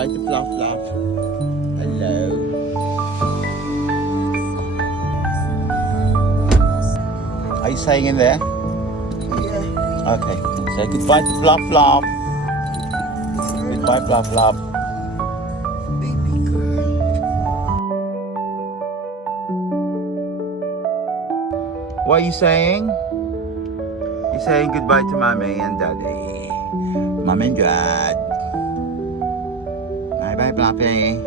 goodbye to Fluff Fluff. Hello. Are you staying in there? Yeah. Okay. Say goodbye to Fluff Fluff. Goodbye, Fluff Fluff. Baby girl. What are you saying? You're saying goodbye to Mommy and Daddy. Mom and Dad. Bye bye, Fluffy.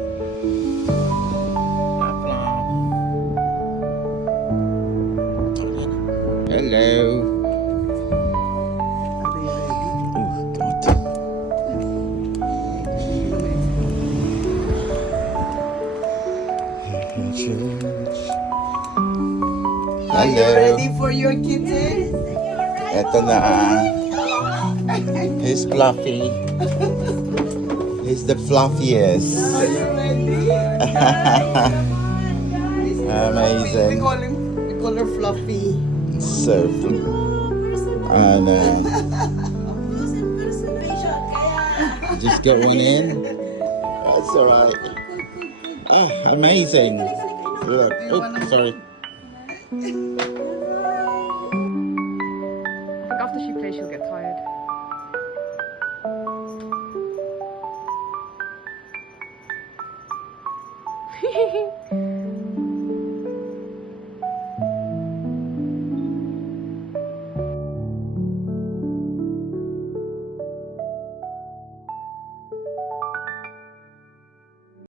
Fluff Fluff. Hello. Are they ready? Oh, God. Are you Hello. ready for your kitten? Eto na. He's fluffy. He's the fluffiest. Are you ready? We Amazing. call her Fluffy. So I know. Just get one in. That's alright. Oh, amazing. Look. Oh, sorry. I think after she plays, she'll get tired.